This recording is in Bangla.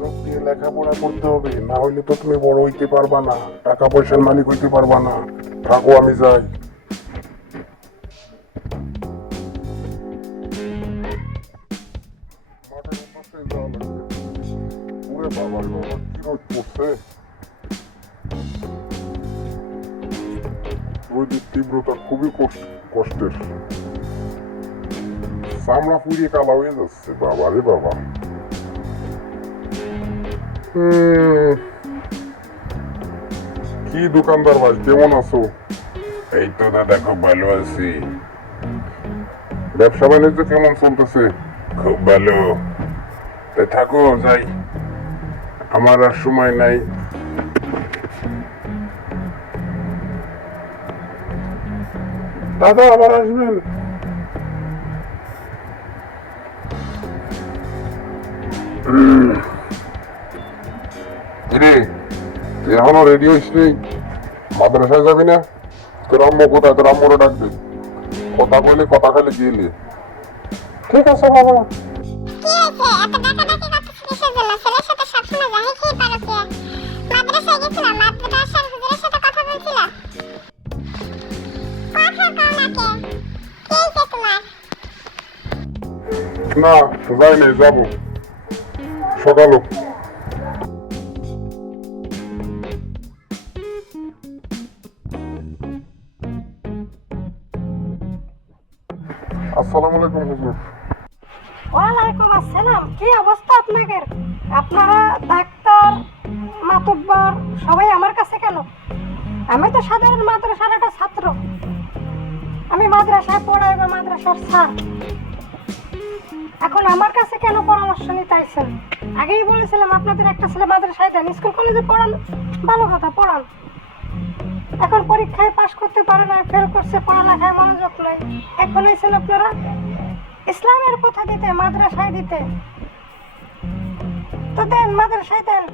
মনোযোগ দিয়ে লেখাপড়া করতে হবে, না হইলে তো তুমি বড় হইতে পারবা না, টাকা পয়সার মালিক হইতে পারবা না। থাকো, আমি যাই। মাঠের উপাসে যাওয়া লাগবে। ওরে বাবা রে বাবা, কি রোদ পড়ছে! রোদের তীব্রতা খুবই কষ্টের। চামড়া পুড়িয়ে কালা হয়ে যাচ্ছে, বাবা রে বাবা। কি দোকানদার ভাই, কেমন আছো? এই তো দাদা, খুব ভালো আছি। ব্যবসা বাণিজ্য কেমন চলতেছে? খুব ভালো। তা থাকো, যাই, আমার আর সময় নাই। দাদা আবার আসবেন। কিরে, তুই এখনো রেডি হইস নি? মাদ্রাসায় যাবি না? তোর আম্মু কোথায়? তোর আম্মুরে ডাকবি। কথা কইলে কথা খালি গেলে। ঠিক আছে বাবা। কি হয়েছে? এত ডাকাডাকি করতেছিস কিসের জন্য? ছেলের সাথে সবসময় যাই খেয়ে পারো কে? মাদ্রাসায় গেছিলাম, মাদ্রাসার হুজুরের সাথে কথা বলছিলাম। কথা কও না কে? কি হয়েছে তোমার? না, যাই নাই, যাবো সকাল হোক। আসসালামু আলাইকুম হুজুর। ওয়ালাইকুম আসসালাম। কি অবস্থা আপনাদের? আপনারা ডাক্তার, মাতব্বর সবাই আমার কাছে কেন? আমি তো সাধারণ মাদ্রাসার একটা ছাত্র। আমি মাদ্রাসায় পড়াই বা মাদ্রাসার স্যার। এখন আমার কাছে কেন পরামর্শ নিতে আইছেন? আগেই বলেছিলাম আপনাদের একটা ছেলে মাদ্রাসায় দেন, স্কুল কলেজে পড়ান, ভালো কথা, পড়ান। এখন পরীক্ষায় পাশ করতে পারে না, ফেল করছে, পড়ালেখায় মনোযোগ নাই। এখন আইছেন আপনারা ইসলামের পথে দিতে, মাদ্রাসায় দিতে। তো দেন, মাদ্রাসায় দেন।